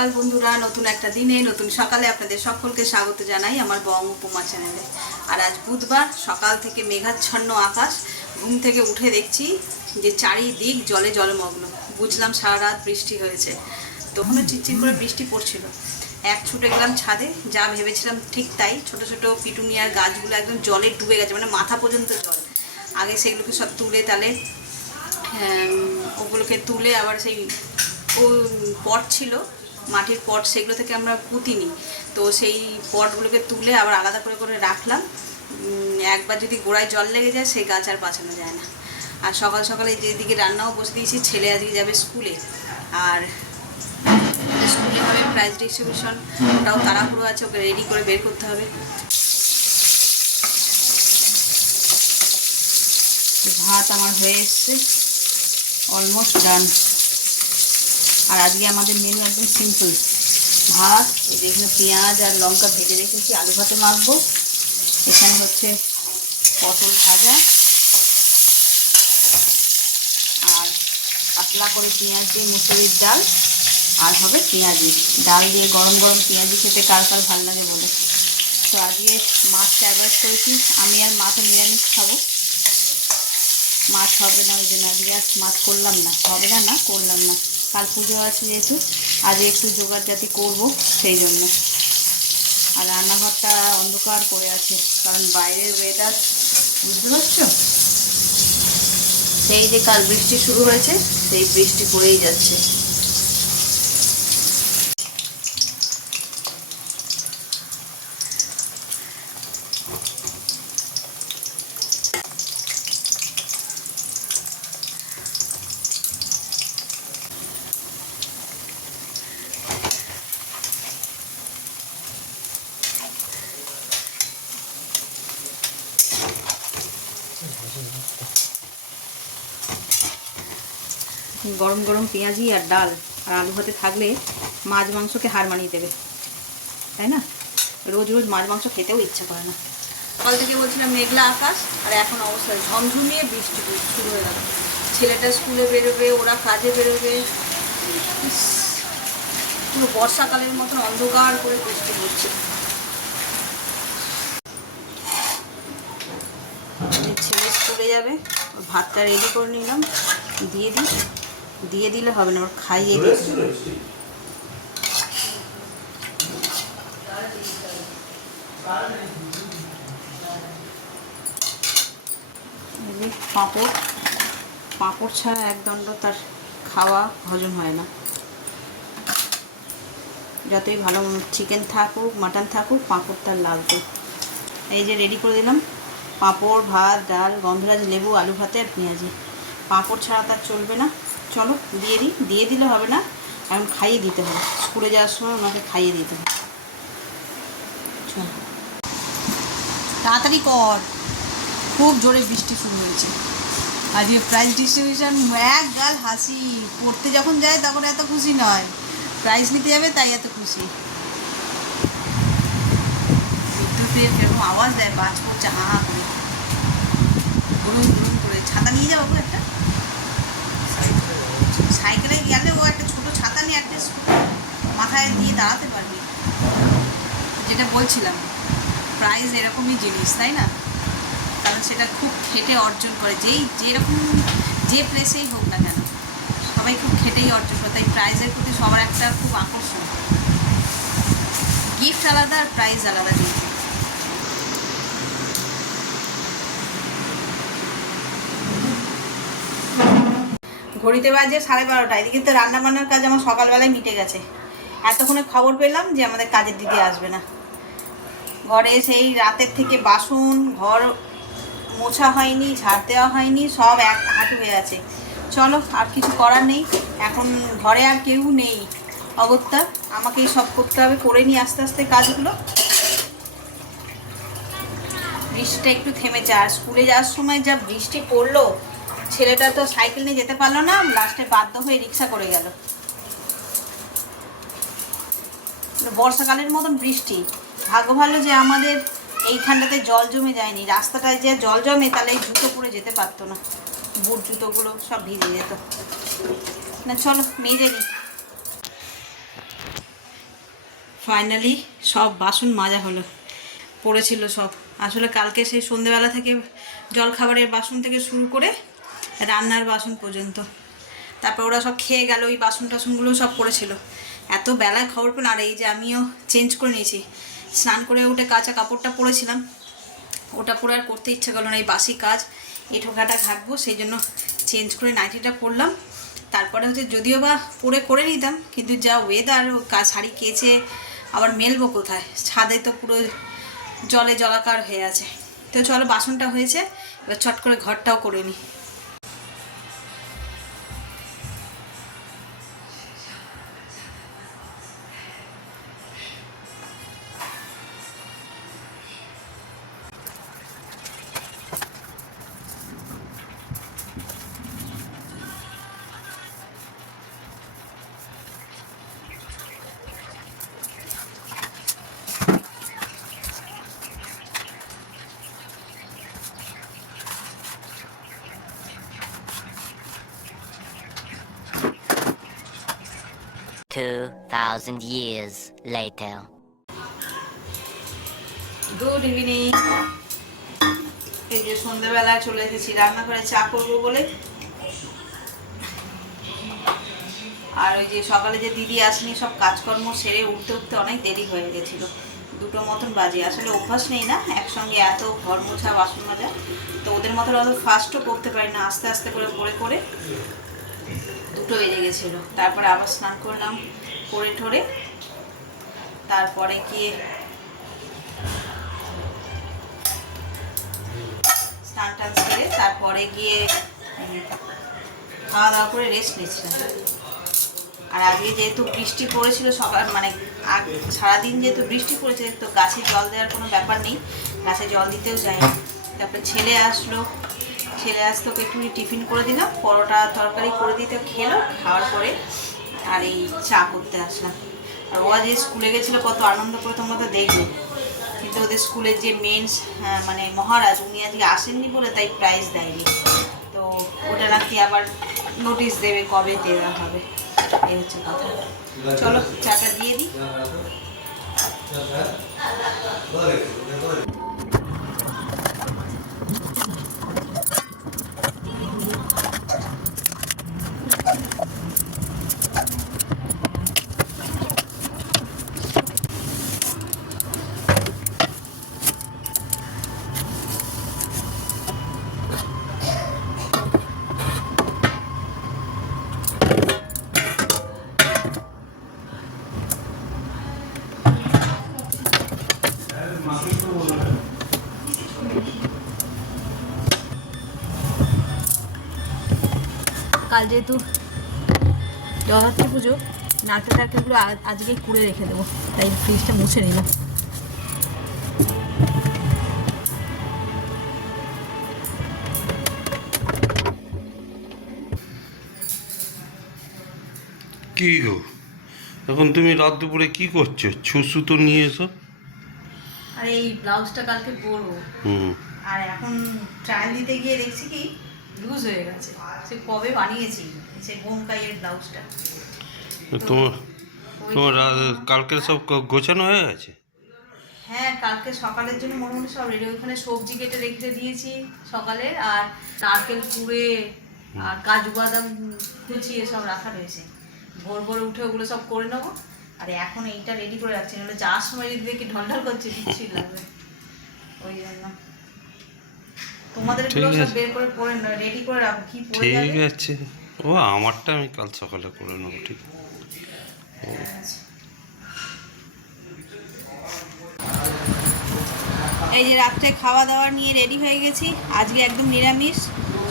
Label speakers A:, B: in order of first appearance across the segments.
A: সকাল বন্ধুরা, নতুন একটা দিনে, নতুন সকালে আপনাদের সকলকে স্বাগত জানাই আমার বং উপমা চ্যানেলে। আর আজ বুধবার, সকাল থেকে মেঘাচ্ছন্ন আকাশ, ঘুম থেকে উঠে দেখছি যে চারিদিক জলে জলমগ্ন। বুঝলাম সারা রাত বৃষ্টি হয়েছে। তখনও চিরচির করে বৃষ্টি পড়ছিল। এক ছুটে গেলাম ছাদে, যা ভেবেছিলাম ঠিক তাই, ছোট ছোট পিটুনিয়ার গাছগুলো একদম জলে ডুবে গেছে মানে মাথা পর্যন্ত জল। আগে সেগুলোকে সব তুলে তালে ওগুলোকে তুলে আবার সেই ও পট ছিল মাটির পট সেগুলো থেকে আমরা পুঁতি নিই। তো সেই পটগুলোকে তুলে আবার আলাদা করে করে রাখলাম। একবার যদি গোড়ায় জল লেগে যায়, সেই গাছ আর বাঁচানো যায় না। আর সকাল সকালে যেদিকে রান্নাও বসে দিয়েছি, ছেলে আজকে যাবে স্কুলে। আর স্কুলে হবে প্রাইজ ডিস্ট্রিবিউশন ওটাও তাড়াহুড়ো আছে, ওকে রেডি করে বের করতে হবে। ভাত আমার হয়ে এসছে। অলমোস্ট ডান আর আজকে আমাদের মেনু একদম সিম্পল ভাত এখানে পেঁয়াজ আর লঙ্কা ভেজে রেখেছি, আলু ভাতে মাখবো। এখানে হচ্ছে পটল ভাজা। আর পাতলা করে পেঁয়াজ দিয়ে মুসুরির ডাল। আর হবে পেঁয়াজি। ডাল দিয়ে গরম গরম পেঁয়াজি খেতে কার কার ভালো লাগে বলে? তো আজকে মাছটা অ্যাভয়েড করেছি। আমি আর মা তো নিরামিষ খাব। মাছ হবে না, ওই জন্য আজকে আর মাছ করলাম না। হবে না না, করলাম না। কাল পুজো আছে যেহেতু, আজ একটু জোগাড় জাতি করব সেই জন্য। আর রান্নাঘরটা অন্ধকার করে আছে, কারণ বাইরের ওয়েদার বুঝতে পারছ? সেই যে কাল বৃষ্টি শুরু হয়েছে, সেই বৃষ্টি পড়েই যাচ্ছে। গরম গরম পেঁয়াজি আর ডাল আর আলু ভাতে থাকলে মাছ মাংসকে হার মানিয়ে দেবে। তাই না? রোজ রোজ মাছ মাংস খেতেও ইচ্ছা করে না। সকাল থেকে বলছিলাম মেঘলা আকাশ আর এখন অবস্থা ঝমঝমিয়ে বৃষ্টি শুরু হয়ে গেল। ছেলেটা স্কুলে বেরোবে, ওরা কাজে বেরোবে। পুরো বর্ষাকালের মতন অন্ধকার করে বৃষ্টি পড়ছে। ছেলে স্কুলে যাবে ভাতটা রেডি করে নিলাম, দিয়ে দিই। দিয়ে দিলে হবে না খাইয়ে যে পাঁপড় পাঁপড় ছাড়া একদণ্ড তার খাওয়া হজম হয় না। যতই ভালো চিকেন থাকুক মাটন থাকুক পাঁপড় তার লাগবে এই যে রেডি করে দিলাম। পাঁপড় ভাত ডাল গন্ধরাজ লেবু আলু ভাতে আর পেঁয়াজি। পাঁপড় ছাড়া তার চলবে না। চলো, দিয়ে দিই। দিয়ে দিলে হবে না এখন খাইয়ে দিতে হবে। স্কুলে যাওয়ার সময় ওনাকে খাইয়ে দিতে হবে। চলো। তাড়াতাড়ি কর। খুব জোরে বৃষ্টি শুরু হয়েছে। আর আজকে প্রাইজ ডিস্ট্রিবিউশন এক গাল হাসি। পড়তে যখন যায় তখন এত খুশি নয়। প্রাইজ নিতে যাবে তাই এত খুশি। বিদ্যুৎ দিয়ে সেরকম আওয়াজ দেয় বাজ পড়ছে হা হা করে গরুম গরুম করে। ছাতা নিয়ে যাব একটা? সাইকেলে গেলে ও একটা ছোটো ছাতা নিয়ে একটা মাথায় দিয়ে দাঁড়াতে পারবি। যেটা বলছিলাম প্রাইজ এরকমই জিনিস, তাই না? কারণ সেটা খুব খেটে অর্জন করে। যেই যেরকম যে প্লেসেই হোক না কেন, সবাই খুব খেটেই অর্জন করে। তাই প্রাইজের প্রতি সবার একটা খুব আকর্ষণ। গিফট আলাদা আর প্রাইজ আলাদা কিন্তু ঘড়িতে বাজে সাড়ে বারোটা। এদিকে তো রান্না বান্নার কাজ আমার সকালবেলায় মিটে গেছে। এতক্ষণে খবর পেলাম যে আমাদের কাজের দিদি আসবে না। ঘরে সেই রাতের থেকে বাসন, ঘর মোছা হয়নি, ঝাড় দেওয়া হয়নি, সব এক হাঁটু হয়ে আছে। চলো, আর কিছু করার নেই। এখন ঘরে আর কেউ নেই। অগত্যা, আমাকেই সব করতে হবে। করে নিই আস্তে আস্তে কাজগুলো। বৃষ্টিটা একটু থেমেছে। আর স্কুলে যাওয়ার সময় যা বৃষ্টি পড়ল ছেলেটা তো সাইকেল নিয়ে যেতে পারল না, লাস্টে বাধ্য হয়ে রিক্সা করে গেল। বর্ষাকালের মতন বৃষ্টি। ভাগ্য ভালো যে আমাদের এইখানটাতে জল জমে যায়নি। রাস্তাটায় যে জল জমে, তাহলে এই জুতো পরে যেতে পারতো না। বুট জুতোগুলো সব ভিজে যেত। না, চলো মেজে নিই ফাইনালি সব বাসন মাজা হলো। পড়েছিল সব। আসলে কালকে সেই সন্ধেবেলা থেকে জল খাবারের বাসন থেকে শুরু করে রান্নার বাসন পর্যন্ত। তারপর ওরা সব খেয়ে গেল, ওই বাসন টাসনগুলো সব পড়েছিল। এত বেলায় খবর পেল আর এই যে আমিও চেঞ্জ করে নিয়েছি। স্নান করে উঠে কাঁচা কাপড়টা পরেছিলাম। ওটা পরে আর করতে ইচ্ছে করল না, এই বাসি কাজ। এই ঠোকাটা ঘাটবো, সেই জন্য চেঞ্জ করে নাইটিটা পরলাম। তারপরে হচ্ছে যদিও বা পরে করে নিতাম, কিন্তু যা ওয়েদার শাড়ি কেচে, আবার মেলবো কোথায়? ছাদে তো পুরো জলে জলাকার হয়ে আছে। তো চলো বাসনটা হয়েছে, এবার চট করে ঘরটাও করে নিই।
B: Two thousand years later.
A: Good evening এই যে সন্ধ্যাবেলা চলে এসেছি রান্নাঘরে চা করব বলে। আর ওই যে সকালে যে দিদি আসেনি, সব কাজকর্ম সেরে উঠতে উঠতে অনেক দেরি হয়ে গেছিল। দুটো মতন বাজে, আসলে অভ্যাস নেই না, একসঙ্গে এত ঘর মোছা, বাসন মাজা। তো ওদের মতন অত ফাস্টও করতে পারি না, আস্তে আস্তে করে করে করে। দুটো বেজে গেছিল। তারপরে আবার স্নান করলাম, করে ঠরে। তারপরে গিয়ে স্নান টান সেরে তারপরে গিয়ে খাওয়া দাওয়া করে রেস্ট নিচ্ছিলাম। আর আজকে যেহেতু বৃষ্টি পড়েছিল সকাল মানে আগ- সারাদিন যেহেতু বৃষ্টি পড়েছে, তো গাছে জল দেওয়ার কোনো ব্যাপার নেই। গাছে জল দিতেও যায়নি। তারপরে ছেলে আসলো ছেলে আসতে ওকে একটু টিফিন করে দিলাম, পরোটা তরকারি করে দিতে খেলো, খাওয়ার পরে আর এই চা করতে আসলাম। আর ও আজ স্কুলে গেছিল, কত আনন্দ করে তোমরা তো দেখবে। কিন্তু ওদের স্কুলের যে মেন মানে মহারাজ, উনি আজকে আসেননি বলে তাই প্রাইজ দেয়নি। তো ওটা নাকি আবার নোটিশ দেবে কবে দেওয়া হবে। এই হচ্ছে কথা। চলো, চাটা দিয়ে দিই। কাল যেহেতু জগদ্ধাত্রী পুজো নারকেল টারকেলগুলো আ- আজকেই কুড়ে রেখে দেবো। তাই ফ্রিজটা মুছে নিলাম।
C: কি গো? এখন তুমি রাত দুপুরে কি করছ? ছুসু তো নিয়ে এসো।
A: আর এই ব্লাউজটা কালকে পরবো।
C: হুম।
A: আর এখন ট্রায়াল দিতে গিয়ে দেখছি কি লুজ হয়ে গেছে। সে কবে বানিয়েছি? সে বোমকাইয়ের ব্লাউজটা
C: তোমার তোমার কালকের সব গোছানো হয়ে গেছে?
A: হ্যাঁ কালকে সকালের জন্য মোটামুটি সব রেডি ওইখানে সবজি কেটে রেখে দিয়েছি সকালে আর নারকেল কুড়ে আর কাজু বাদাম কুচিয়ে সব রাখা রয়েছে। ভোর ভোরে উঠে ওগুলো সব করে নেব। আর এখন এইটা রেডি করে রাখছি নাহলে যাওয়ার সময় যদি দেখি ঢলঢল করছে কিচ্ছুই লাগবে ওই জন্য। তোমাদের
C: ঠিক
A: সব
C: আছে।
A: বের করে পরে রেডি করে রাখো কি পরে
C: ঠিক আছে। ও আমারটা আমি কাল সকালে করে নেব ঠিক।
A: এই যে রাত্রে খাওয়া দাওয়া নিয়ে রেডি হয়ে গেছি। আজকে একদম নিরামিষ।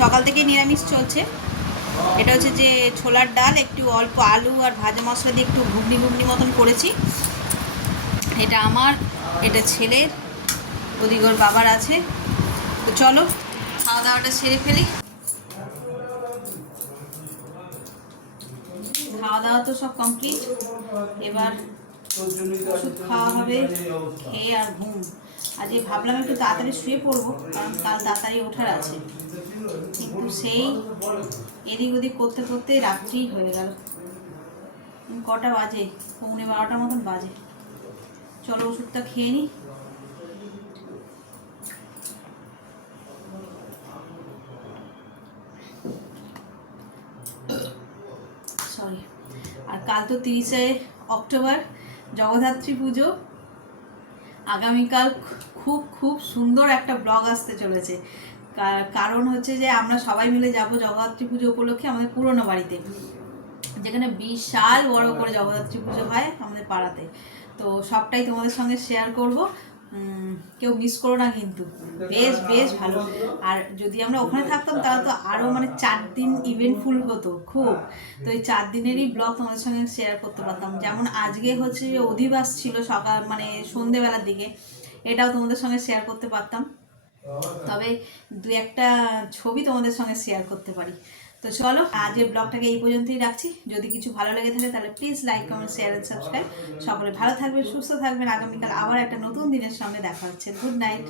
A: সকাল থেকে নিরামিষ চলছে। এটা হচ্ছে যে ছোলার ডাল একটু অল্প আলু আর ভাজা মশলা দিয়ে একটু ঘুগনি ঘুগনি মতন করেছি। এটা আমার এটা ছেলের ওদিকে ওর বাবার আছে। চলো, খাওয়া দাওয়াটা সেরে ফেলি। খাওয়া দাওয়া তো সব কমপ্লিট এবার ওষুধ খাওয়া হবে, খেয়ে আর ঘুম। আজকে ভাবলাম একটু তাড়াতাড়ি শুয়ে পড়ব, কারণ কাল তাড়াতাড়ি ওঠার আছে। কিন্তু সেই এদিক ওদিক করতে করতে রাত্রি হয়ে গেল। কটা বাজে? পৌনে বারোটার মতন বাজে। চলো ওষুধটা খেয়ে নিই সরি আর কাল তো তিরিশে অক্টোবর জগদ্ধাত্রী পুজো। আগামীকাল খুব খুব সুন্দর একটা ব্লগ আসতে চলেছে। কারণ হচ্ছে যে আমরা সবাই মিলে যাব জগদ্ধাত্রী পুজো উপলক্ষে আমাদের পুরনো বাড়িতে, যেখানে বিশাল বড় করে জগদ্ধাত্রী পুজো হয় আমাদের পাড়াতে। তো সবটাই তোমাদের সঙ্গে শেয়ার করব। কেউ মিস করো না কিন্তু। বেশ বেশ ভালো। আর যদি আমরা ওখানে থাকতাম, তাহলে তো আরও মানে চার দিন ইভেন্টফুল হতো, খুব। তো এই চার দিনেরই ব্লগ তোমাদের সঙ্গে শেয়ার করতে পারতাম। যেমন আজকে হচ্ছে যে অধিবাস ছিল সকাল মানে সন্ধেবেলার দিকে, এটাও তোমাদের সঙ্গে শেয়ার করতে পারতাম। তবে দু একটা ছবি তোমাদের সঙ্গে শেয়ার করতে পারি। তো চলো আজের ব্লগটাকে এই পর্যন্তই রাখছি। যদি কিছু ভালো লেগে থাকে, তাহলে please like comment share and subscribe সকলে ভালো থাকবেন, সুস্থ থাকবেন। আগামীকাল আবার একটা নতুন দিনের সঙ্গে দেখা হচ্ছে। Good night